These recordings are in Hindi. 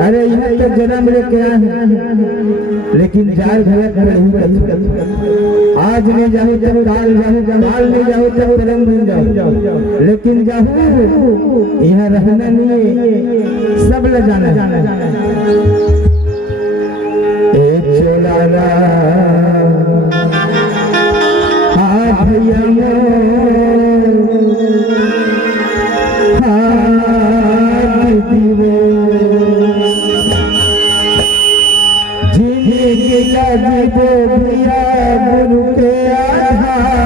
अरे यहाँ तो जन्म लेके आए लेकिन जाए गलत नहीं आज नहीं जाओ तब काल जाओ काल नहीं जाओ तब पलंग बन जाओ लेकिन जाओ यहाँ रहना नहीं सब ले जाना ए चोला भैया भैया गुरु के आधार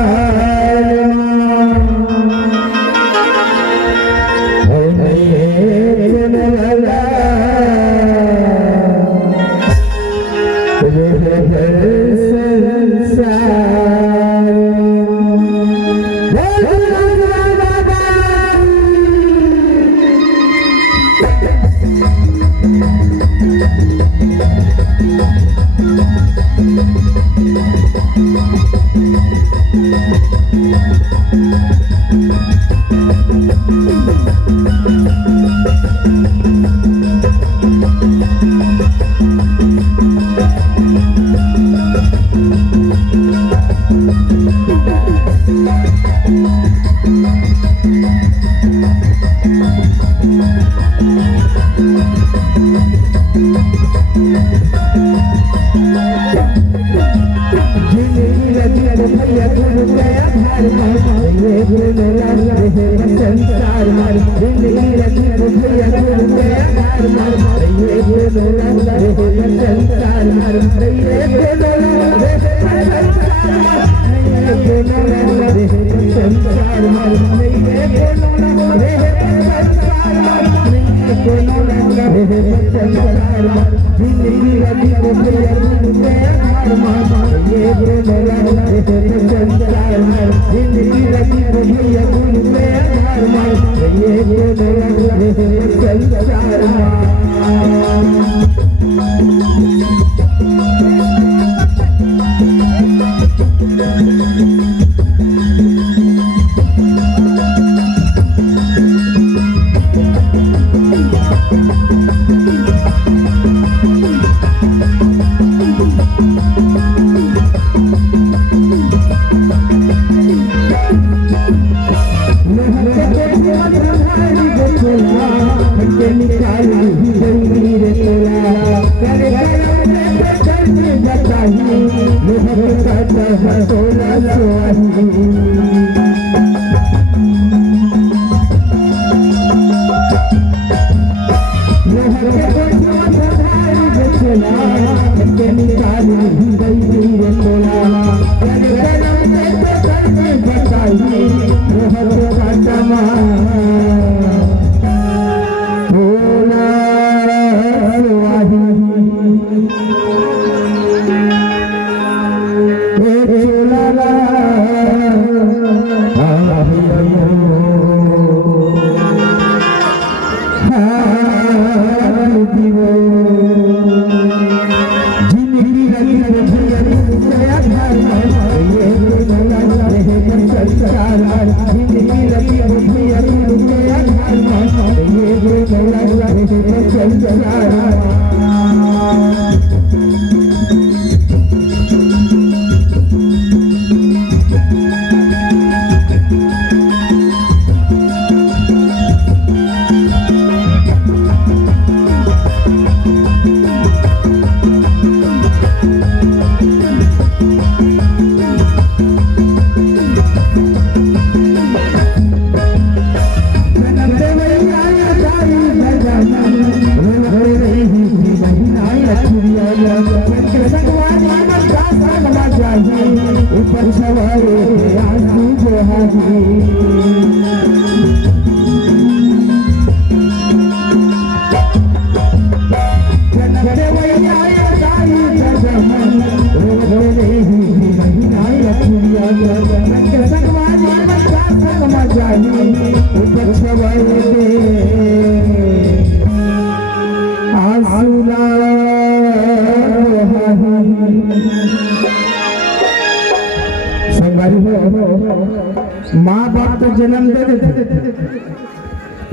माँ बाप तो जन्म दे देते,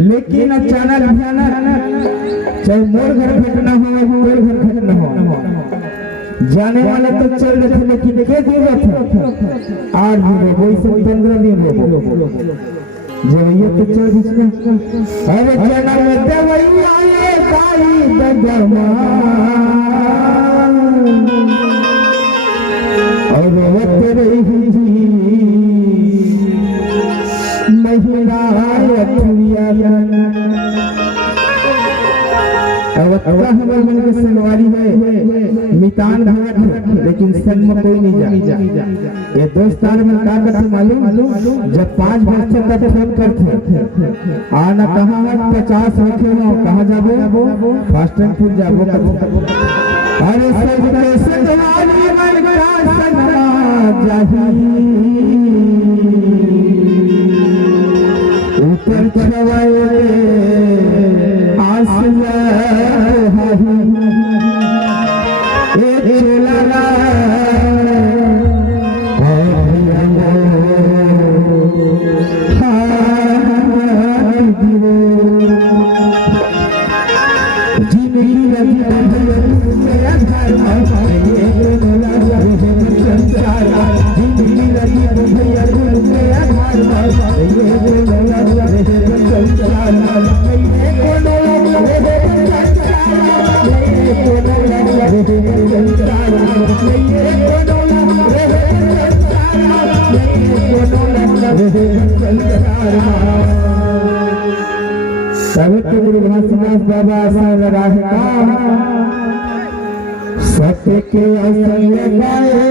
लेकिन अचानक चाहे मोर घर घटना हो मोर घर घटना हो, जाने वाले तो चल रहे थे, लेकिन के दिन आज भी वही सब 15 दिन जब ये तो चल बिचना अरे जन्म दे वही आए ताई दगमा और रोते रही महिला हमारे मन के संगवारी है मितान घाट, लेकिन संग में कोई नहीं जा। ये दोस्तार में का करते मालूम, जब 5 बजे तक फोन करते आना कहाँ है 50 रखे हो कहाँ जाबो फास्टनपुर जाबो। अरे सब कैसे तुम्हारी मन का संगमा जाही ऊपर चढ़वाए आसला गुरु घासीदास बाबा सत्य के असंग गाए।